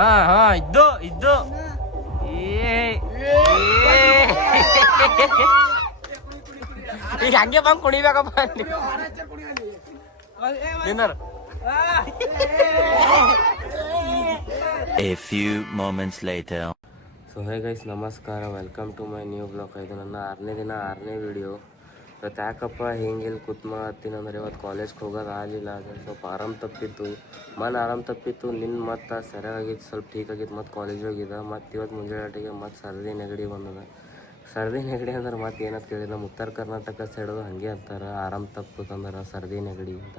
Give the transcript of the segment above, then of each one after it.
ಹಾ ಹಾ ಇದ್ದು ಈಗ ಹಂಗೆ ಬಂದ್ ಕುಣಿಬೇಕಪ್ಪ ನಿನ್ನರ್. A few moments later. So hey guys, ನಮಸ್ಕಾರ, welcome to my new blog. ಇದು ನನ್ನ 6ನೇ ದಿನ 6ನೇ ವಿಡಿಯೋ. ಇವತ್ತು ಯಾಕಪ್ಪ ಹಿಂಗೆಲ್ಲಿ ಕೂತ್ಮಾತೀನಿ ಇವತ್ತು ಕಾಲೇಜ್ಗೆ ಹೋಗೋದು ಆಗಲಿಲ್ಲ. ಅದು ಸ್ವಲ್ಪ ಆರಾಮ್ ತಪ್ಪಿತ್ತು, ಆರಾಮ್ ತಪ್ಪಿತ್ತು. ನಿನ್ನ ಮತ್ತು ಸರಿಯಾಗಿತ್ತು, ಸ್ವಲ್ಪ ಠೀಕ್ ಆಗಿತ್ತು. ಮತ್ತು ಕಾಲೇಜ್ ಹೋಗಿದ್ದ. ಮತ್ತು ಇವತ್ತು ಮುಂಜಾನೆಟಿಗೆ ಮತ್ತು ಸರ್ದಿ ನೆಗಡಿ ಬಂದದ. ಸರ್ದಿ ನೆಗಡಿ ಅಂದ್ರೆ ಮತ್ತೆ ಏನಂತ ಕೇಳಿದ, ನಮ್ಮ ಉತ್ತರ ಕರ್ನಾಟಕ ಸೈಡು ಹಾಗೆ ಅಂತಾರೆ, ಆರಾಮ್ ತಪ್ಪುತ್ತಂದ್ರೆ ಸರ್ದಿ ನೆಗಡಿ ಅಂತ.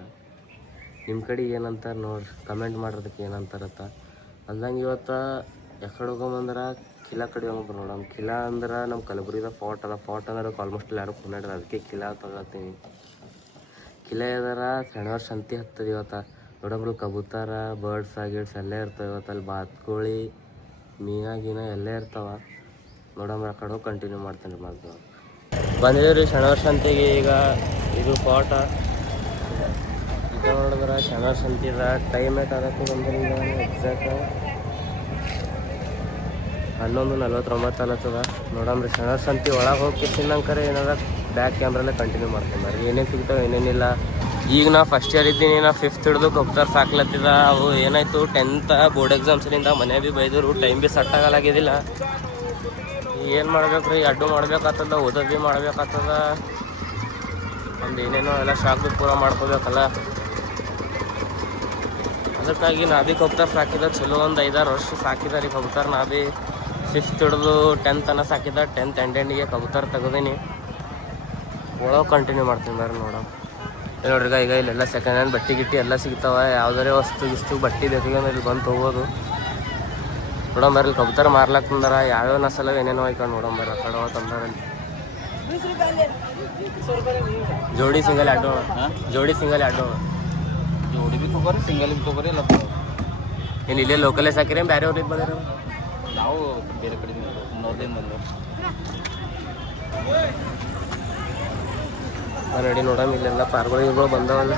ನಿಮ್ಮ ಕಡೆ ಏನಂತಾರೆ ನೋಡ್ರಿ, ಕಮೆಂಟ್ ಮಾಡೋದಕ್ಕೆ ಏನಂತಾರತ್ತ. ಅಲ್ದಂಗೆ ಇವತ್ತು ಎಕಡೆ ಹೋಗಂದ್ರೆ ಕಿಲಾ ಕಡೆ ಹೋಗ್ಬರು ನೋಡಮ್. ಕಿಲಾ ಅಂದ್ರೆ ನಮ್ಮ ಕಲಬುರ್ಗಿದ ಫೋರ್ಟ್ ಅದ. ಫೋರ್ಟ್ ಅಂದ್ರೆ ಆಲ್ಮೋಸ್ಟ್ ಯಾರು ಕೊಂಡಾಡ್ರಿ, ಅದಕ್ಕೆ ಕಿಲಾ ತಗೋತೀನಿ. ಕಿಲಾ ಇದಾರ ಶನಿವಾರ ಸಂತಿ ಹತ್ತದ ಇವತ್ತು. ನೋಡಮ್ರಿ ಕಬೂತರ, ಬರ್ಡ್ಸ್ ಗಿಡ್ಸ್ ಎಲ್ಲ ಇರ್ತವೆ ಇವತ್ತು. ಅಲ್ಲಿ ಬಾತ್ಕೋಳಿ, ಮೀನ ಎಲ್ಲ ಇರ್ತಾವೆ. ನೋಡಮ್ರಿ ಆ ಕಡೆ ಹೋಗಿ ಕಂಟಿನ್ಯೂ ಮಾಡ್ತೀನಿ ರೀ. ಮತ್ತೆ ಬಂದಿದ್ದೀವಿ ರೀ ಶನಿವಾರ ಸಂತಿಗೆ. ಈಗ ಇದು ಫೋರ್ಟ ಈಗ ನೋಡಿದ್ರೆ ಶನಿವಾರ ಸಂತಿದ ಟೈಮ್ ಏಟ್ ಅದಕ್ಕೆ ಬಂದ್ರೆ ಈಗ ಎಕ್ಸಾಕ್ಟ್ 11:49 ಅಲ್ಲತ್ತದ. ನೋಡಮ್ರಿ ಶನಿವಾರ ಸಂತಿ ಒಳಗೆ ಹೋಗಿ ತಿನ್ನಂಕರೆ ಏನಾರ ಬ್ಯಾಕ್ ಕ್ಯಾಮ್ರಲ್ಲೇ ಕಂಟಿನ್ಯೂ ಮಾಡ್ತೀನಿ. ಏನೇನು ಸಿಗ್ತಾವೆ ಏನೇನಿಲ್ಲ. ಈಗ ನಾ ಫಸ್ಟ್ ಇಯರ್ ಇದ್ದೀನಿ, ನಾ 5th ಹಿಡಿದು ಕಬ್ತಾರ್ ಸಾಕ್ಲತ್ತಿದ. ಅವು ಏನಾಯಿತು 10th ಬೋರ್ಡ್ ಎಕ್ಸಾಮ್ಸ್ನಿಂದ ಮನೆ ಭೀ ಬೈದರು, ಟೈಮ್ ಭೀ ಸೆಟ್ ಆಗಲಾಗಿದ್ದಿಲ್ಲ. ಏನು ಮಾಡ್ಬೇಕು ರೀ, ಅಡ್ಡು ಮಾಡ್ಬೇಕಾಗ್ತದ, ಓದೋದು ಭೀ ಮಾಡ್ಬೇಕಾಗ್ತದ. ಒಂದು ಏನೇನೋ ಎಲ್ಲ ಶಾಕ್ ಭೀ ಪೂರ ಮಾಡ್ಕೋಬೇಕಲ್ಲ. ಅದಕ್ಕಾಗಿ ನಾ ಭೀ ಕಬ್ತಾರ್ ಸಾಕಿದ. ಚಲೋ ಒಂದು 5-6 ವರ್ಷ ಸಾಕಿದ ರೀ ಕಬ್ತಾರ್. ನಾ ಭೀ 5th ಹಿಡಿದು 10th ತನಕ ಸಾಕಿದ. 10th ಎಂಡಿಗೆ ಕಬೂತರ್ ತೆಗೆದೀನಿ. ಒಳಗೆ ಕಂಟಿನ್ಯೂ ಮಾಡ್ತೀನಿ ಬರ್ರಿ ನೋಡೋಣ. ನೋಡ್ರಿ ಈಗ ಇಲ್ಲೆಲ್ಲ ಸೆಕೆಂಡ್ ಹ್ಯಾಂಡ್ ಬಟ್ಟೆ ಗಿಟ್ಟಿ ಎಲ್ಲ ಸಿಗ್ತಾವೆ. ಯಾವುದೇ ವಸ್ತು ಬಟ್ಟೆ ಬೇಕಾಗಿ ಇಲ್ಲಿ ಬಂದು ತೊಗೋಬೋದು. ನೋಡಂಬರ್ರಿ ಕಬೂತರ್ ಮಾರ್ಲಾಕ್ತಂದಾರ. ಯಾವ್ಯಾವ ನಸಲ ಏನೇನೋ ಆಯ್ಕೊಂಡು ನೋಡಂಬರ್ರಿ. ಆ ಕಡೆ ತಂದಾರಲ್ಲಿ ಜೋಡಿ ಸಿಂಗಲ್ ಆಟೋ, ಜೋಡಿ ಸಿಂಗಲ್ ಆಟೋ, ಜೋಡಿ ಭೀ ತೊಗೋರಿ, ಸಿಂಗಲ್ ಭೀ ತೊಗೋರಿ. ಎಲ್ಲ ಏನು ಇಲ್ಲೇ ಲೋಕಲೇ ಸಾಕಿರಿ, ಬೇರೆ ಅವ್ರಿಗೆ ಬಂದಿರ? ನಾವು ಬೇರೆ ಕಡೆ ನೋಡ್ದೇನು ಬಂದು ನೋಡಿ. ನೋಡಮ್ ಇಲ್ಲೆಲ್ಲ ಪಾರ್ಗಳು ಬಂದವಲ್ಲ.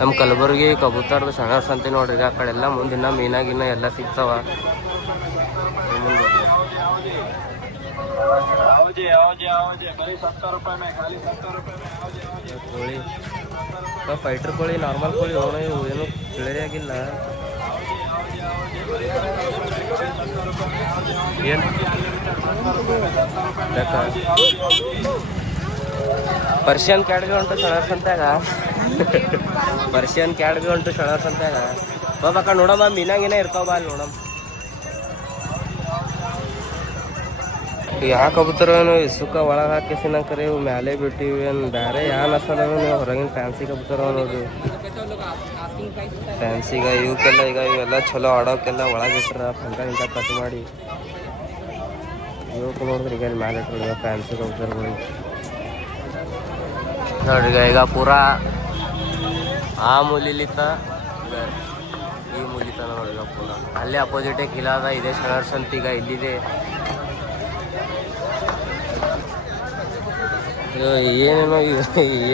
ನಮ್ಮ ಕಲಬುರ್ಗಿ ಕಬೂತರ್ದು ಶನಿವಾರ ಸಂತೆ ನೋಡ್ರಿ. ಆ ಕಡೆ ಎಲ್ಲ ಮುಂದಿನ ಮೀನಾಗಿನ ಎಲ್ಲ ಸಿಗ್ತಾವ. ಕೋಳಿ ಫೈಟರ್ ಕೋಳಿ, ನಾರ್ಮಲ್ ಕೋಳಿ ಏನು ಕ್ಲಿಯರೇ ಆಗಿಲ್ಲ. ಏನು ಪರ್ಷಿಯನ್ ಕ್ಯಾಟ್ ಭೀ ಉಂಟು ಶನಿವಾರ ಸಂತ್ಯಾಗ. ಪರ್ಷಿಯನ್ ಕ್ಯಾಟ್ ಭೀ ಉಂಟು ಶನಿವಾರ ಸಂತ್ಯಾಗ. ಬಾಬಾ ಕಡೆ ನೋಡಮ್ಮ, ಮೀನಾಗಿನ ಇರ್ತಾವ. ಬಾ ಅಲ್ಲಿ ನೋಡಮ್ಮ. ಯಾವ ಕಬೂತರನು ಇಸುಕ ಒಳಗೆ ಹಾಕಿಸಿನಂಕರೆ ಇವು ಮ್ಯಾಲೆ ಬಿಟ್ಟಿವಿ. ಏನು ಬೇರೆ ಯಾವ ನಸಲ ನೀವು ಹೊರಗಿನ ಫ್ಯಾನ್ಸಿ ಕಬೂತರ ನೋಡ್ರಿ. ಫ್ಯಾನ್ಸಿಗ ಇವಕ್ಕೆಲ್ಲ ಈಗ ಇವೆಲ್ಲ ಚಲೋ ಆಡೋಕ್ಕೆಲ್ಲ ಒಳಗಿಟ್ರ ಇಂಥ ಕಟ್ ಮಾಡಿ ಇವಕ್ಕೆ ನೋಡಿದ್ರೆ ಈಗ ಮ್ಯಾಲೆ ಇಟ್ರ ಫ್ಯಾನ್ಸಿ ಕಬೂತರ್ಗಳು ನೋಡ್ರಿ. ಈಗ ಪೂರಾ ಆ ಮೂಲಿಲಿತ್ತ ಈ ಮೂಲಿತ ನೋಡ್ರಿ. ಪೂರಾ ಅಲ್ಲೇ ಅಪೋಸಿಟೇ ಕಿಲಾ ಅದ. ಇದೇ ಶನಿವಾರ ಸಂತಿ ಈಗ ಇಲ್ಲಿದೆ.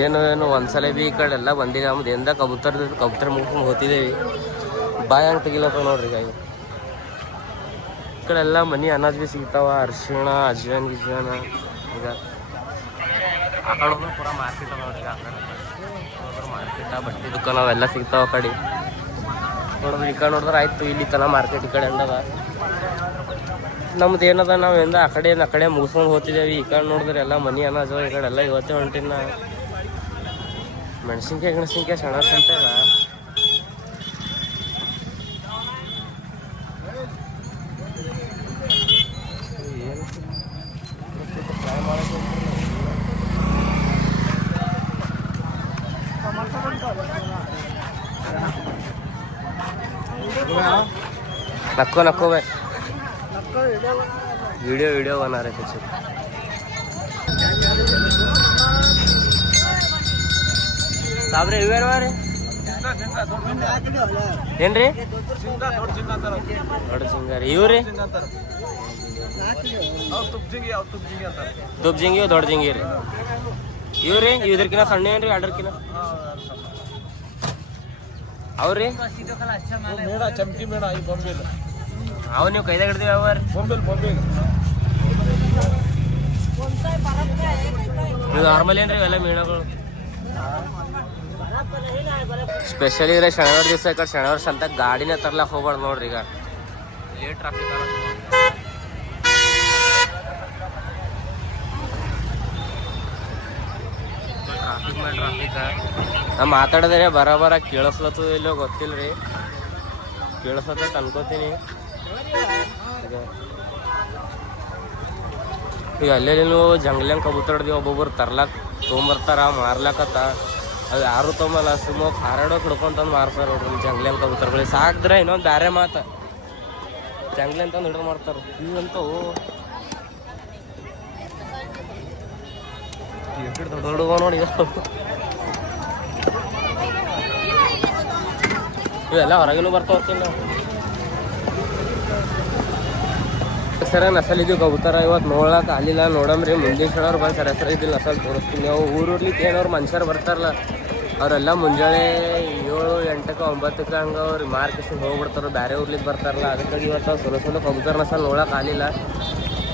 ಏನೇನೋ ಒಂದ್ಸಲ ಭೀ ಈ ಕಡೆ ಎಲ್ಲ ಬಂದಿಲ್ಲ. ನಮ್ದು ಎಂದ ಕಬೂತರ್ ಮುಗ್ಕೊಂಡು ಹೋಗ್ತಿದ್ದೇವೆ. ಬಾಯ್ ಹಂಗೆ ತೆಗಿಲತ್ತ ನೋಡ್ರಿ. ಈಗ ಈ ಕಡೆ ಎಲ್ಲ ಮನಿ ಅನಾಜ್ ಭೀ ಸಿಗ್ತಾವ, ಅರಿಶಿಣ, ಅಜ್ವಾನ್ ಗಿಜ್ವಾನ. ಈಗ ಆ ಕಡೆ ಹೋದ್ರೆ ಪೂರಾ ಮಾರ್ಕೆಟ್ ಅದ ನೋಡ್ರಿ. ಆ ಕಡೆ ಹೋದ್ರೆ ಮಾರ್ಕೆಟ, ಬಟ್ಟೆ ದುಕಾನ ಅವೆಲ್ಲ ಸಿಗ್ತಾವ. ಆ ಕಡೆ ನೋಡಿದ್ರೆ ಈ ಕಡೆ ನೋಡಿದ್ರೆ ಆಯ್ತು, ಇಲ್ಲಿ ತನ ಮಾರ್ಕೆಟ್ ಈ ಕಡೆ ಎಂದದ. ನಮ್ದು ಏನದ, ನಾವು ಎಂದ ಆ ಕಡೆ ಮುಗಿಸ್ಕೊಂಡು ಹೋಗ್ತಿದ್ದೇವೆ. ಈ ಕಡೆ ನೋಡಿದ್ರೆ ಎಲ್ಲ ಮನಿ ಅನಾಜು. ಈ ಕಡೆ ಎಲ್ಲ ಇವತ್ತೇ ಹೊಂಟಿನ ಮೆಣಸಿನ್ಕಾಯಿ ಶನಿವಾರ ಸಂತ್ಯಾಗ. नको भाई, वीडियो बना रहे कुछ. ಸಾಬ್ರೆ ಇವೇನವರಿ ಏನ್ರಿ? ದೊಡ್ಡ ಸಿಂಗಾರಿ ಇವ್ರಿ ತುಪ್ಪ ಜಿಂಗಿ ದೊಡ್ಡ ಜಿಂಗಿ ರೀ. ಇವ್ರಿ ಇದ್ರಕಿನ ಸಣ್ಣ ಏನ್ರಿ ಆರ್ಡರ್ಕಿನ ಅವ್ರಿ ಮೇಡ ಚಮಕಿ ಮೇಡ ಈ ಬೊಂಬೆಲ್ ಅವ್ ನೀವು ಕೈದಾಗ ಹಿಡ್ದೀವಿ ಅವ್ರ ಬೊಂಬೆಲ್ ಇದು ನಾರ್ಮಲ್ ಏನ್ರಿ ಇವೆಲ್ಲ ಮೀನುಗಳು ಸ್ಪೆಷಲಿ ಇದ್ರೆ ಶನಿವಾರ ದಿವಸ ಈ ಕಡೆ ಶನಿವಾರ ಸಂತ ಗಾಡಿನ ತರ್ಲಕ್ ಹೋಗ್ಬಾರ್ದು ನೋಡ್ರಿ ಈಗ ಲೇಟ್ ಟ್ರಾಫಿಕ್ ಟ್ರಾಫಿಕ್ ನಾ ಮಾತಾಡಿದ್ರೆ ಬರ ಕೇಳಿಸ್ಲತ್ತು ಇಲ್ಲೋ ಗೊತ್ತಿಲ್ರಿ ಕೇಳಿಸ್ಲತ್ತ ಅನ್ಕೋತೀನಿ ಈಗ ಅಲ್ಲೆಲ್ಲಿ ಜಂಗ್ಲಂಗ್ ಕಬೂತರ್ದಿ ಒಬ್ಬೊಬ್ರು ತರ್ಲಾಕ್ ತೊಗೊಂಬರ್ತಾರ ಮಾರ್ಲಾಕತ್ತ ಅದು ಯಾರು ತೊಗೊಂಬಲ್ಲ ಸುಮ್ಮ ಹಾರಾಡೋ ಹಿಡ್ಕೊಂತಂದು ಮಾರ್ತಾರ ನೋಡ್ರಿ ಜಂಗ್ಲಂಗ್ ಕಬೂತರ್ಗಳಿಗೆ ಸಾಕ್ದ್ರೆ ಇನ್ನೊಂದು ಬೇರೆ ಮಾತು ಜಂಗ್ಲಿ ಅಂತಂದು ಹಿಡಿದು ಮಾಡ್ತಾರ ಇವಂತೂ ದೊಡ್ಡ ಹುಡುಗ ನೋಡಿ ಇವೆಲ್ಲ ಹೊರಗಿನೂ ಬರ್ತಾವತ್ತಿಲ್ಲ ಸರ ನಸಲ್ ಇದೀವಿ ಕಬೂತರ ಇವತ್ತು ನೋಡಕ್ಕೆ ಅಲ್ಲಿಲ್ಲ ನೋಡಮ್ರಿ ಮುಂದಿನ ಕ್ಷಣವ್ರು ಬಂದು ಸರ ಇದ್ದಿಲ್ಲ ನಸಲ್ ತೋರಿಸ್ತೀನಿ ನಾವು ಊರ್ಲಿಕ್ಕೆ ಏನವ್ರು ಮನುಷ್ಯರು ಬರ್ತಾರಲ್ಲ ಅವರೆಲ್ಲ ಮುಂಜಾನೆ 7-8 9 ಹಂಗೆ ಅವ್ರು ಮಾರ್ಕೆಸಿಂಗ್ ಹೋಗ್ಬಿಡ್ತಾರೆ ಬೇರೆ ಊರ್ಲಿಕ್ಕೆ ಬರ್ತಾರಲ್ಲ ಅದಕ್ಕಾಗಿ ಇವತ್ತು ಸೊಲ ಕಬೂತರ ನಸಲ್ ನೋಡಕ್ಕೆ ಆಗಲಿಲ್ಲ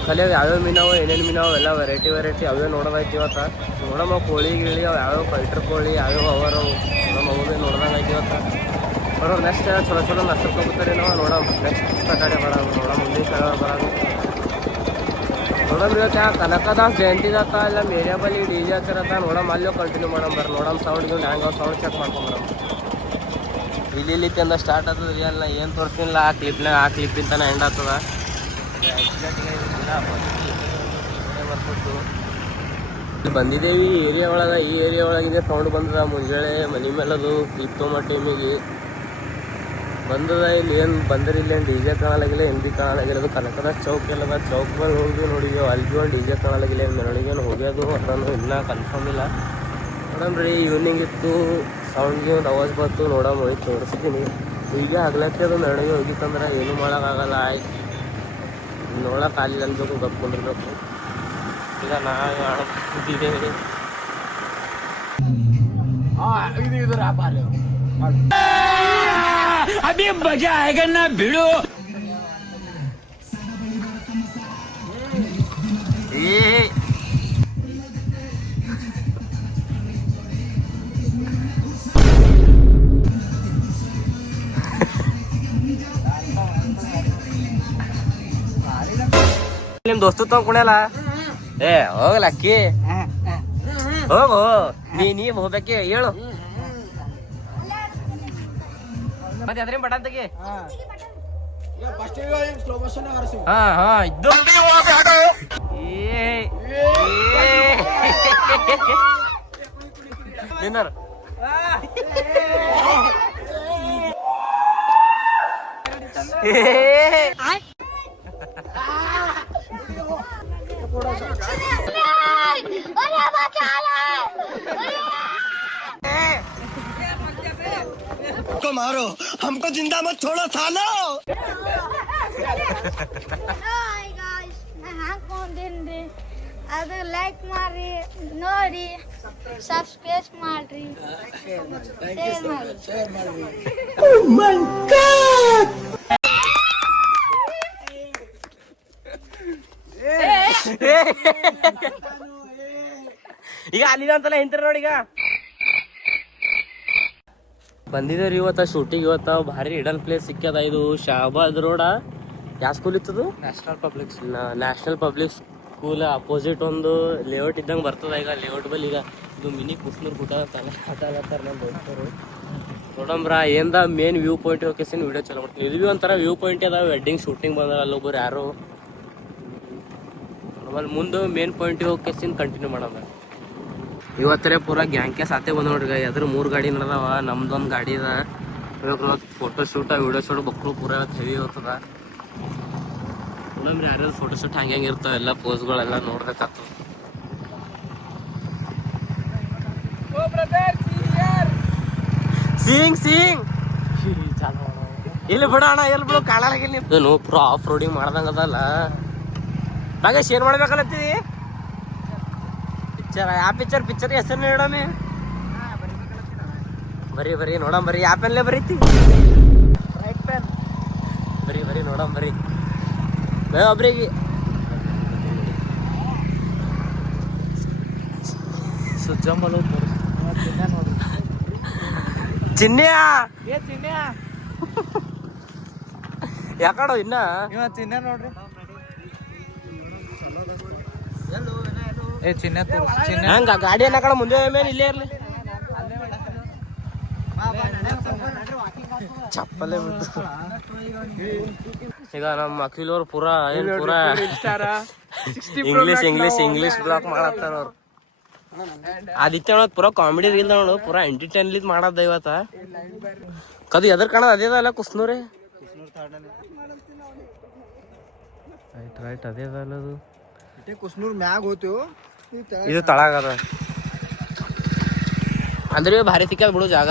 ಖಾಲಿ ಯಾವ್ಯಾವ ಮೀನಾವು ಏನೇನು ಮೀನಾವು ಎಲ್ಲ ವೆರೈಟಿ ಅವೇ ನೋಡೋದೈತಿ ಇವತ್ತು ನೋಡಮ್ಮ ಕೋಳಿ ಗಿಳಿ ಅವು ಯಾವ್ಯಾವ ಫೈಟ್ರ್ ಕೋಳಿ ಯಾವ್ಯಾವ ಅವರು ನಮ್ಮ ಮಗುವೆ ನೋಡ್ದಂಗೆ ಐತಿ ಇವತ್ತು ನೋಡೋ ನೆಕ್ಸ್ಟ್ ಚಲೋ ನಸಲ್ ಕಬೂತರಿ ನಾವು ನೋಡಮ್ ನೆಕ್ಸ್ಟ್ ಕಡೆ ಬರೋದು ನೋಡೋ ಮುಂದಿನ ಕಡೆ ಬರೋದು ನೋಡಮ್ ಇವತ್ತು ಕನಕದಾಸ್ ಜಯಂತಿದತ್ತ ಇಲ್ಲ ಮೇರಿಯಾ ಬಲ್ಲಿ DJ ಹಚ್ಚಿರತ್ತ ನೋಡಮ್ ಅಲ್ಲೂ ಕಂಟಿನ್ಯೂ ಮಾಡಮ್ ಬರ್ರಿ ನೋಡಮ್ ಸೌಂಡ್ ಹ್ಯಾಂಗ ಸೌಂಡ್ ಚೆಕ್ ಮಾಡ್ಕೊಂಬರಮ್ ಇಲ್ಲಿ ತಂದ ಸ್ಟಾರ್ಟ್ ಆಗ್ತದೆ ರಿಯಲ್ ನಾ ಏನು ತೋರಿಸ್ತೀನಿಲ್ಲ ಆ ಕ್ಲಿಪ್ಪಿಂತಾನೆ ಎಂಡ್ ಆಗ್ತದ ಇಲ್ಲಿ ಬಂದಿದ್ದೇವೆ ಈ ಏರಿಯಾ ಒಳಗಿದೆ ಸೌಂಡ್ ಬಂದದ ಮುಂಜಾನೆ ಮನೆ ಮೇಲದು ಕ್ಲಿಪ್ ತೊಗೊಂಬ ಟೈಮಿಗೆ ಬಂದದ ಇಲ್ಲಿ ಏನು ಬಂದ್ರೆ ಇಲ್ಲಿ ಏನು DJ ಕಾಣಲಾಗಿಲ್ಲ ಏನು ಭೀ ಕಾಣಲಾಗಿಲ್ಲ ಅದು ಕನಕದ ಚೌಕ್ ಎಲ್ಲದ ಚೌಕ್ ಮೇಲೆ ಹೋಗಿ ನೋಡಿದ್ವಿ ಅಲ್ಲಿ ಭೀ ಒಂದು DJ ಕಾಣಲಾಗಿಲ್ಲ ಏನು ಮೆರವಣಿಗೆ ಹೋಗ್ಯೋದು ಅದನ್ನು ಇನ್ನೂ ಕನ್ಫರ್ಮ್ ಇಲ್ಲ ನೋಡಮ್ರಿ ಈವ್ನಿಂಗ್ ಇತ್ತು ಸೌಂಡ್ಗೆ ಒಂದು ಅವಾಜ್ ಬಂತು ನೋಡಮ್ ಹೋಗಿ ತೋರಿಸ್ತೀನಿ ಈಗ ಆಗ್ಲಕ್ಕೆ ಅದು ಮೆರವಣಿಗೆ ಹೋಗಿತ್ತಂದ್ರೆ ಏನೂ ಮಾಡೋಕ್ಕಾಗಲ್ಲ ಆಯ್ತು ನೋಡಕ್ಕೆ ಆಗಲಿಲ್ಲ ಅನ್ಬೇಕು ಗಪ್ಕೊಂಡಿರ್ಬೇಕು ಈಗ ನಾವಿದ್ದೇವೆ ಇದು ವ್ಯಾಪಾರ अभी मजा आएगा ना भिड़ो ನಿಮ್ ದೋಸ್ತು ತಗೊಂಡ್ಕೊಳಲ್ಲ ಏ ಹೋಗ್ಲಕ್ಕಿ ಹೋಗು ನೀ ಹೋಗ್ಬೇಕೆ ಹೇಳು ಮತ್ತೆ ಅದ್ರೇನ್ ಬಟನ್ ತೆಗಿ ಹಾ ಇದ್ದು ಡಿನ್ನರ್ को मारो हमको जिंदा मत छोड़ो सालो ಹಾಯ್ ಗಾಯ್ಸ್ ನಾನು ಹಾಕೊಂಡಿನ್ರಿ ಅದು ಲೈಕ್ ಮಾಡಿ ನೋಡಿ ಸಬ್ಸ್ಕ್ರೈಬ್ ಮಾಡ್ರಿ ಶೇರ್ ಮಾಡ್ರಿ ಈಗ ಅಲ್ಲಿಲ್ಲ ಅಂತಲ್ಲ ಹಿಂತಿರ ನೋಡಿ ಈಗ ಬಂದಿದ್ದೇವ್ರಿ ಇವತ್ತು ಶೂಟಿಂಗ್ ಇವತ್ತು ಭಾರಿ ಹಿಡನ್ ಪ್ಲೇಸ್ ಸಿಕ್ಕ್ಯದ ಇದು ಶಾಹಬಾದ್ ರೋಡ ಯಾವ ಸ್ಕೂಲ್ ಇತ್ತದು ನ್ಯಾಷನಲ್ ಪಬ್ಲಿಕ್ ಸ್ಕೂಲ್ ಅಪೋಸಿಟ್ ಒಂದು ಲೇಔಟ್ ಇದ್ದಂಗೆ ಬರ್ತದ ಈಗ ಲೇಔಟ್ ಬಲ್ಲಿ ಈಗ ಇದು ಮಿನಿ ಕುಸ್ನೂರ್ ಗುಟ ತಲೆ ಆಟಾಗತ್ತಾರ ನಮ್ಮ ದೋಸ್ತರು ನೋಡಂಬ್ರ ಏನ್ದ main view point location video ಚಲೋ ಮಾಡ್ತೀನಿ ಇದು ಭೀ ಒಂಥರ ವ್ಯೂ ಪಾಯಿಂಟ್ ಅದ ವೆಡ್ಡಿಂಗ್ ಶೂಟಿಂಗ್ ಬಂದ ಅಲ್ಲೊಬ್ಬರು ಯಾರು ಆಮೇಲೆ ಮುಂದೆ ಮೇನ್ ಪಾಯಿಂಟ್ ಲೊಕೇಶನ್ ಕಂಟಿನ್ಯೂ ಮಾಡೋಣ ಇವತ್ತರೇ ಪೂರಾ ಗ್ಯಾಂಕೆ ಸಾತೆ ಬಂದ ನೋಡ್ರಿ ಅದ್ರ 3 ಗಾಡಿ ನಡೆದವ ನಮ್ದೊಂದು ಗಾಡಿ ಅದ ಇವಾಗ ಫೋಟೋ ಶೂಟ್ ವಿಡಿಯೋ ಶೂಟ್ ಮಕ್ಕಳು ಪೂರಾ ಹೆವಿ ಹೋಗ್ತದ ನೋಡಮ್ರಿ ಯಾರ್ಯಾರು ಫೋಟೋ ಶೂಟ್ ಹಂಗೆ ಇರ್ತಾವ ಎಲ್ಲ ಪೋಸ್ಗಳೆಲ್ಲ ನೋಡ್ಬೇಕಾಗ್ತದ ಸಿಂಗ್ ಇಲ್ಲಿ ಬಿಡ ಅಣ್ಣ ಎಲ್ಲಿ ಬಿಡು ಕಾಣಲಾಗಿಲ್ಲ ನೀವು ಪೂರಾ ಆಫ್ ರೋಡಿಂಗ್ ಮಾಡ್ದಂಗ ಅದಲ್ಲ ನಾಗ ಶೇರ್ ಮಾಡ್ಬೇಕಲ್ಲತ್ತಿ ಪಿಕ್ಚರ್ ಯಾವ ಪಿಕ್ಚರ್ ಹೆಸರು ನೋಡೋಣ ಬರೀ ನೋಡಮ್ ಬರೀ ಯಾವ ಪೆನ್ಲೇ ಬರೀತಿ ರೈಟ್ ಪೆನ್ ಬರೀ ನೋಡಮ್ ಬರೀ ಒಬ್ರಿಗೆ ಸುಜ್ಜಂಬಲ್ ಚಿನ್ನಿಯ ಏ ಚಿನ್ನೆ ಯಾಕಡೋ ಇನ್ನ ಇವ ಚಿನ್ನ ನೋಡ್ರಿ ಏ ಚಿನ್ನ ಚಿನ್ನ ಹಂಗ ಗಾಡಿ ಏನ ಕಡೆ ಮುಂದೆ ಮೇಲೆ ಇಲ್ಲೇ ಇರ್ಲಿ ಚಪ್ಪಲೆ ಈಗ ನಮ್ಮ ಅಖಿಲ್ ಅವ್ರು ಪೂರಾ ಏನ್ ಪೂರಾ ಇಂಗ್ಲಿಷ್ ಬ್ಲಾಕ್ ಮಾಡತ್ತಾರ ಅವ್ರು ಆದಿತ್ಯ ನೋಡ್ ಪೂರಾ ಕಾಮಿಡಿ ರೀಲ್ ನೋಡು ಪೂರಾ ಎಂಟರ್ಟೈನ್ಲಿ ಮಾಡದ ಇವತ್ತ ಕದು ಎದ್ರ ಕಾಣದ ಅದೇ ಅಲ್ಲ ಕುಸ್ನೂರೇ ರೈಟ್ ಅದೇ ಅಲ್ಲ ಅದು ಕುಸ್ನೂರ್ ಮ್ಯಾಗ ಹೋಗ್ತೀವಿ ಇದು ತಳಗದ ಅಂದ್ರೆ ಭಾರಿ ಸಿಕ್ಕದ ಬಿಡು ಜಾಗ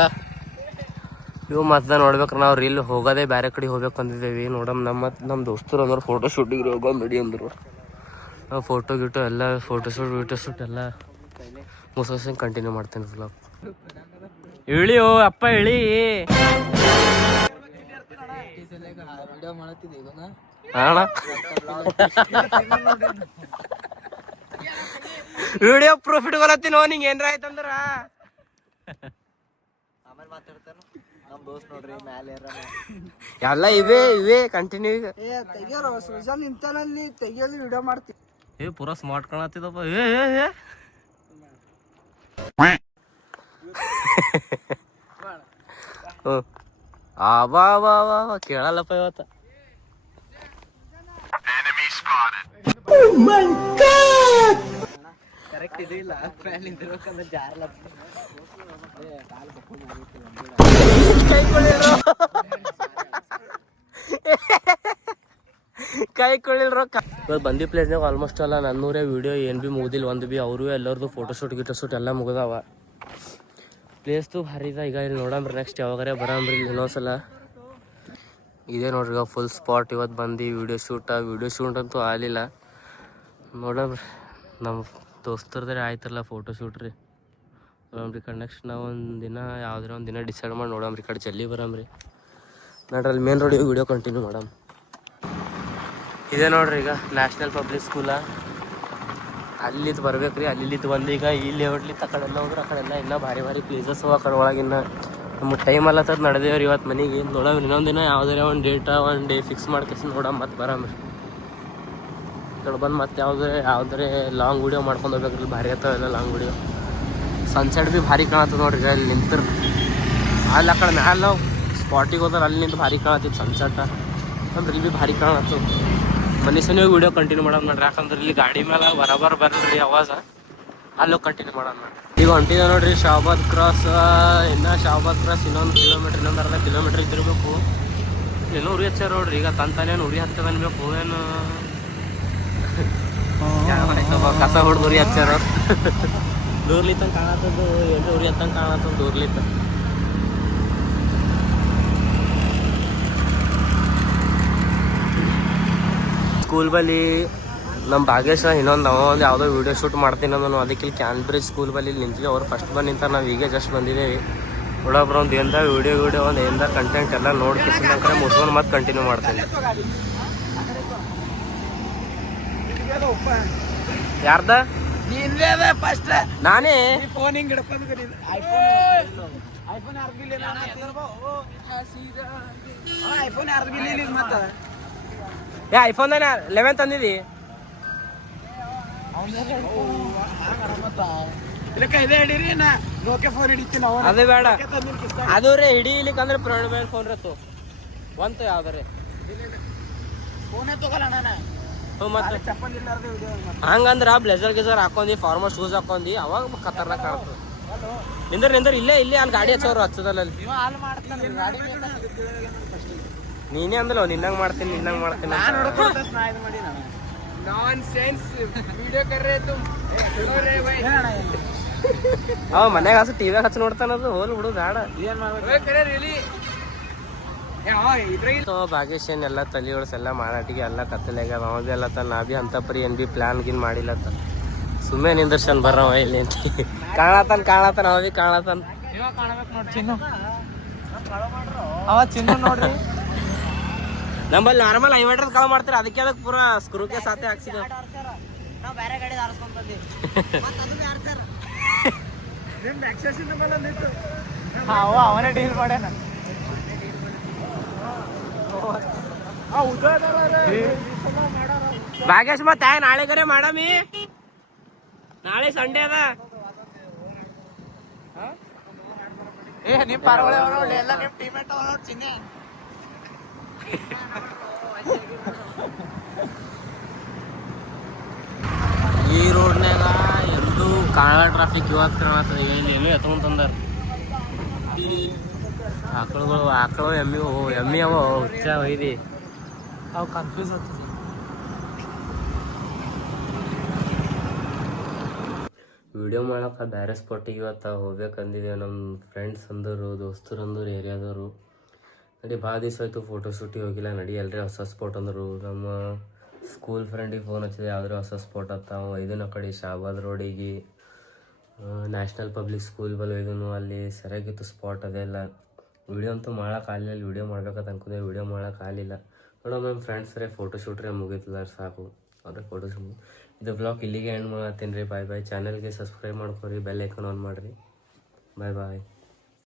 ಇವು ಮತ್ತೆ ನೋಡ್ಬೇಕ್ರ ನಾವು ರೀಲ್ ಹೋಗೋದೇ ಬೇರೆ ಕಡೆ ಹೋಗ್ಬೇಕು ಅಂದಿದ್ದೇವೆ ನೋಡಮ್ ನಮ್ಮ ದೋಸ್ತರು ಅಂದ್ರೆ ಫೋಟೋ ಶೂಟಿಗೆ ಹೋಗೋ ನಡಿ ಅಂದರು ನಾವು ಫೋಟೋ ಎಲ್ಲ ಫೋಟೋ ಶೂಟ್ ಎಲ್ಲ ಮುಗಿಸ್ ಕಂಟಿನ್ಯೂ ಮಾಡ್ತೇನೆ ವ್ಲಾಗ್ ಇಳಿ ಓ ಅಪ್ಪ ಇಳಿ ಅಣ್ಣ ವಿಡಿಯೋ ಪ್ರೂಫ್ ಇಟ್ಕೊಳತ್ತೀನಿ ನಿಂಗೆ ಏನ್ರ ಆಯ್ತಂದ್ರ ಎಲ್ಲ ಇವೆ ಕಂಟಿನ್ಯೂ ಈಗ ತೆಗಿಯೋದು ವಿಡಿಯೋ ಮಾಡ್ತೀವಿ ಏ ಪೂರಾ ಸ್ಮಾರ್ಟ್ ಕಾಣತ್ತಿದಪ್ಪ ಬಾ ಕೇಳಲ್ಲಪ್ಪ ಇವತ್ತ ಕರೆಕ್ಟ್ ಇದು ಇಲ್ಲ ಫ್ಯಾನ್ ನಿಂತಿರ್ಬೇಕಂದ್ರೆ ಜಾರ್ಲ ಕೈ ಕೊಳ್ಳಿಲ್ರೋ ಇವತ್ತು ಬಂದಿ ಪ್ಲೇಸ್ನಾಗ ಆಲ್ಮೋಸ್ಟ್ ಅಲ್ಲ ನನ್ನೂರೇ ವಿಡಿಯೋ ಏನು ಭೀ ಮುಗಿದಿಲ್ಲ ಒಂದು ಭೀ ಅವರು ಎಲ್ಲರದು ಫೋಟೋಶೂಟ್ ಎಲ್ಲ ಮುಗಿದಾವ ಪ್ಲೇಸ್ದು ಭಾರಿ ಇದೆ ಈಗ ಇಲ್ಲಿ ನೋಡಂಬ್ರಿ ನೆಕ್ಸ್ಟ್ ಯಾವಾಗಾರ ಬರಂಬ್ರಿ ಇಲ್ಲಿ ಇನ್ನೊಂದ್ಸಲ ಇದೇ ನೋಡ್ರಿ ಈಗ ಫುಲ್ ಸ್ಪಾಟ್ ಇವತ್ತು ಬಂದು ವಿಡಿಯೋ ಶೂಟ್ ಅಂತೂ ಆಗಲಿಲ್ಲ ನೋಡಂಬ್ರಿ ನಮ್ಮ ದೋಸ್ತರದ್ರೆ ಆಯ್ತಲ್ಲ ಫೋಟೋಶೂಟ್ ರೀ ನೋಡಂಬ್ರಿ ಕಡೆ ನೆಕ್ಸ್ಟ್ ನಾವು ಯಾವ್ದಾರ ಒಂದು ದಿನ ಡಿಸೈಡ್ ಮಾಡಿ ನೋಡಂಬ್ರಿ ಕಡೆ ಜಲ್ದಿ ಬರಂಬ್ರಿ ನೋಡ್ರಿ ಅಲ್ಲಿ ಮೇನ್ ರೋಡಿಗೆ ವಿಡಿಯೋ ಕಂಟಿನ್ಯೂ ಮಾಡಮ್ ಇದೇ ನೋಡ್ರಿ ಈಗ ನ್ಯಾಷನಲ್ ಪಬ್ಲಿಕ್ ಸ್ಕೂಲ ಅಲ್ಲಿದ್ದು ಬರ್ಬೇಕ್ರಿ ಅಲ್ಲಿದ್ದು ಬಂದು ಈಗ ಇಲ್ಲಿ ಹೊಡ್ಲಿತ್ತು ಆ ಕಡೆಲ್ಲ ಹೋದ್ರೆ ಆ ಕಡೆಲ್ಲ ಇನ್ನೂ ಭಾರಿ ಪ್ಲೇಸಸ್ ಆ ಕಡೆ ಒಳಗಿನ್ನ ನಮ್ಗೆ ಟೈಮ್ ಅಲ್ಲ ತದ್ ನಡೆದೇವ್ರಿ ಇವತ್ತು ಮನೆಗೆ ನೋಡಮ್ರಿ ಇನ್ನೊಂದು ದಿನ ಯಾವುದಾರ ಒಂದು ಡೇ ಫಿಕ್ಸ್ ಮಾಡ್ಕೇಸಿ ನೋಡಮ್ ಮತ್ತೆ ಬರಮ್ರಿ ಈ ಕಡೆ ಬಂದು ಮತ್ತೆ ಯಾವುದಾರೆ ಲಾಂಗ್ ವಿಡಿಯೋ ಮಾಡ್ಕೊಂಡು ಹೋಗ್ಬೇಕ್ರಿ ಭಾರಿ ಆತಾವೆಲ್ಲ ಲಾಂಗ್ ವಿಡಿಯೋ ಸನ್ಸೆಟ್ ಭೀ ಭಾರಿ ಕಾಣತ್ತದ ನೋಡ್ರಿ ಅಲ್ಲಿ ನಿಂತ್ರು ಅಲ್ಲಿ ಆ ಕಡೆ ಮ್ಯಾಲ ನಾವು ಸ್ಪಾಟಿಗೆ ಹೋದ್ರೆ ಅಲ್ಲಿ ನಿಂತು ಭಾರಿ ಕಾಣತ್ತಿತ್ತು ಸನ್ಸೆಟ್ ಅಂದ್ರೆ ಇಲ್ಲಿ ಭೀ ಭಾರಿ ಕಾಣತ್ತು ಮನುಷ್ಯನೇ ವಿಡಿಯೋ ಕಂಟಿನ್ಯೂ ಮಾಡೋಣ ನೋಡ್ರಿ ಯಾಕಂದ್ರೆ ಇಲ್ಲಿ ಗಾಡಿ ಮೇಲೆ ಬರಲ್ರಿ ಆವಾಜ ಅಲ್ಲೋಗಿ ಕಂಟಿನ್ಯೂ ಮಾಡೋಣ ನೋಡ್ರಿ ಈಗ ಹೊಂಟಿದೆ ನೋಡ್ರಿ ಶಾಬಾದ್ ಕ್ರಾಸ್ ಇನ್ನೊಂದು ಕಿಲೋಮೀಟ್ರ್ ಇನ್ನೊಂದು ಅರ್ಧ ಕಿಲೋಮೀಟ್ರ್ ಇದ್ದಿರ್ಬೇಕು ಏನೋ ಉರಿ ಹಚ್ಚಾರ ನೋಡ್ರಿ ಈಗ ತಂತಾನೇನು ಉರಿ ಹಚ್ಚದ ಅನ್ಬೇಕು ಏನು ಕಸ ಹೊಡೆದು ಉರಿ ಹಚ್ಚಾರ ದೂರ್ಲಿತ್ತಂಗೆ ಕಾಣತ್ತದು ಏನು ಉರಿ ಹತ್ತಂಗೆ ಕಾಣತ್ತದ ದೂರ್ಲಿತ್ತ ಸ್ಕೂಲ್ ಬಳಿ ನಮ್ಮ ಭಾಗೇಶ ಇನ್ನೊಂದು ಒಂದು ಯಾವುದೋ ವೀಡಿಯೋ ಶೂಟ್ ಮಾಡ್ತೀನಿ ನಾನು ಅದಕ್ಕೆ ಇಲ್ಲಿ ಕ್ಯಾನ್ಬ್ರಿಜ್ ಸ್ಕೂಲ್ ಬಳಿ ನಿಂತೀವಿ ಅವ್ರು ಫಸ್ಟ್ ಬಂದು ನಿಂತ ನಾವು ಈಗ ಜಸ್ಟ್ ಬಂದಿದ್ದೇವೆ ನೋಡೋಬ್ರು ಒಂದು ಏನದ ವೀಡಿಯೋ ಒಂದು ಏನದ ಕಂಟೆಂಟ್ ಎಲ್ಲ ನೋಡ್ಕಿಸಿದಂದ್ರೆ ಮುಗಿಸ್ಕೊಂಡು ಮತ್ತೆ ಕಂಟಿನ್ಯೂ ಮಾಡ್ತೀನಿ ಯಾರ್ದ ಫಸ್ಟ್ ನಾನೇ ಫೋನ್ ಹಿಂಗ್ ಹಿಡ್ಕೊಂಡು ಐಫೋನ್ ಮತ್ತೆ ಐಫೋನ್ 11 ತಂದಿದಿ ಇದಕ್ಕೆ ಇದೇ ಹಿಡೀರಿ ನಾ ನೋಕೆ ಫೋನ್ ಹಿಡಿತೀನಿ ಅದೇ ಬೇಡ ಅದು ರೀ ಹಿಡಿಲಿಕ್ಕಂದ್ರೆ ಪ್ರೊಡಕ್ಟ್ ಫೋನ್ ರತ್ತು ಬಂತು ಯಾವ್ದಾರೆ ಫೋನೇ ತಗೋಲ್ಲ ನಾನು ಮತ್ತೆ ಚಪ್ಪಲ್ ಇಲ್ಲಾರ್ದೆ ವಿಡಿಯೋ ಹಂಗಂದ್ರ ಬ್ಲೇಸರ್ ಗೀಸರ್ ಹಾಕೊಂಡಿ ಫಾರ್ಮಲ್ ಶೂಸ್ ಹಾಕೊಂಡಿ ಅವಾಗ ಖತರ್ನಾಕ್ ಕಾಣ್ತದೆ ನಿಂದ್ರ ಇಲ್ಲೇ ಅಲ್ಲಿ ಗಾಡಿ ಹಚ್ಚೋರು ಹಚ್ಚದಲ್ಲ ಅಲ್ಲಿ ನೀವು ಹಾಲು ಮಾಡ್ತಾನೆ ಗಾಡಿ ನೀನೇ ಅಂದಲ್ಲ ನಿನ್ನಂಗ್ ಮಾಡ್ತೀನಿ ನಾನು ನೋಡ್ಕೊಳ್ತಾ ನಾ ಇದು ಮಾಡಿ ನಾನು ನಾನ್ ಸೆನ್ಸ್ ವಿಡಿಯೋ ಕರ್ರೆ ತುಮ್ ಅವ ಮನ್ಯಾಗ ಹಚ್ಚ ಟಿವಿ ಹಚ್ಚಿ ನೋಡ್ತಾನದು ಹೋಲ್ ಬಿಡು ಬೇಡ ಏನ್ ಮಾಡ್ಬೇಕು ಕರೆ ರಿಯಲಿ ಭಾಗೇಶ್ ಎಲ್ಲ ತಲೆ ಎಲ್ಲ ಮಾರಾಟಿಗೆ ಎಲ್ಲ ಕತ್ತಲಾಗ ಅವಾಗ ಎಲ್ಲ ನಾ ಭೀ ಅಂತ ಪರಿ ಏನು ಭೀ ಪ್ಲಾನ್ ಗಿನ್ ಮಾಡಿಲ್ಲತ್ತ ಸುಮ್ಮನೆ ನಿಂದರ್ಶನ್ ಬರ್ರವ ಇಲ್ಲಿ ಅಂತ ಕಾಣತಾನ ಅವ ಭೀ ಕಾಣತಾನ. ಇವಾಗ ಕಾಣಬೇಕು ನೋಡಿ ಚಿನ್ನು. ಅವ ಚಿನ್ನು ನೋಡ್ರಿ. ನಮ್ಮಲ್ಲಿ ನಾರ್ಮಲ್ 50 ಕಾಳ ಮಾಡ್ತಾರೆ, ಅದಕ್ಕೆ ಅದಕ್ಕೆ ಪೂರಾ ಸ್ಕ್ರೂ ಕೇಸ್ ಸಾತೆ ಹಾಕ್ಸಿದ. ನಾವು ಬೇರೆ ಗಾಡಿ ಹಾರಿಸ್ಕೊಂಡ್ ಬಂದಿ. ಅವನೇ ಡೀಲ್ ಮಾಡ್ಯಾನ. ಭಾಗ್ಯಶ್ ಮತ್ತೆ ನಾಳೆಗರೆ ಮಾಡಮಿ, ನಾಳೆ ಸಂಡೇ ಅದ. ನಿಮ್ ಪಾರ್ವಳಿ ಅವ್ರು ಎಲ್ಲ ನಿಮ್ ಟೀಮೇಟ್ ಅವ್ರು ಚಿನ್ನೆ. ಈ ರೋಡ್ನಾಗ ಎಲ್ಲೂ ಕಾಳ ಟ್ರಾಫಿಕ್ ಇವತ್ತು ಏನು ಎತ್ಕೊಂತಂದಾರ. ಆಕಳು ಎಮ್ಮಿ ಅವ ಹುಚ್ಚ ಒಯ್ದಿ ಅವು ಕನ್ಫ್ಯೂಸ್ ಆಗ್ತದೆ. ವಿಡಿಯೋ ಮಾಡಕ್ಕೆ ಬೇರೆ ಸ್ಪಾಟಿಗೆ ಇವತ್ತು ಹೋಗ್ಬೇಕಂದಿದ್ದೇವೆ. ನಮ್ಮ ಫ್ರೆಂಡ್ಸ್ ಅಂದರು, ದೋಸ್ತರು ಅಂದರು, ಏರಿಯಾದವರು ನಡಿ ಭಾಳ ದಿವಸ ಆಯಿತು ಫೋಟೋ ಶೂಟಿಗೆ ಹೋಗಿಲ್ಲ, ನಡಿ ಎಲ್ಲರೇ ಹೊಸ ಸ್ಪಾಟ್ ಅಂದರು. ನಮ್ಮ ಸ್ಕೂಲ್ ಫ್ರೆಂಡಿಗೆ ಫೋನ್ ಹಚ್ಚಿದೆ, ಯಾವುದೇ ಹೊಸ ಸ್ಪಾಟ್ ಅತ್ತಾವ ಇದನ್ನ ಕಡೆ ಶಾಬಾದ್ ರೋಡಿಗೆ ನ್ಯಾಷನಲ್ ಪಬ್ಲಿಕ್ ಸ್ಕೂಲ್ ಬಲ್ ಇದನ್ನು ಅಲ್ಲಿ ಸರಿಯಾಗಿತ್ತು ಸ್ಪಾಟ್. ಅದೆಲ್ಲ ವಿಡಿಯೋ ಅಂತೂ ಮಾಡೋಕ್ಕಾಗಲಿಲ್ಲ. ವಿಡಿಯೋ ಮಾಡ್ಬೇಕಂತ ಅನ್ಕೊಂಡೆ, ವಿಡಿಯೋ ಮಾಡೋಕ್ಕಾಗಲಿಲ್ಲ. ನೋಡೋ ನಮ್ಮ ಫ್ರೆಂಡ್ಸ್ ಸರಿ ಫೋಟೋ ಶೂಟ್ರೆ ಮುಗೀತಿಲ್ಲ ಸಾಕು, ಅದೇ ಫೋಟೋ ಶೂಟ್. ಇದು ಬ್ಲಾಗ್ ಇಲ್ಲಿಗೆ ಎಂಡ್ ಮಾಡತ್ತೀನಿ ರೀ. ಬಾಯ್ ಬಾಯ್. ಚಾನಲ್ಗೆ ಸಬ್ಸ್ಕ್ರೈಬ್ ಮಾಡ್ಕೊರಿ, ಬೆಲ್ ಐಕಾನ್ ಆನ್ ಮಾಡಿರಿ. ಬಾಯ್ ಬಾಯ್.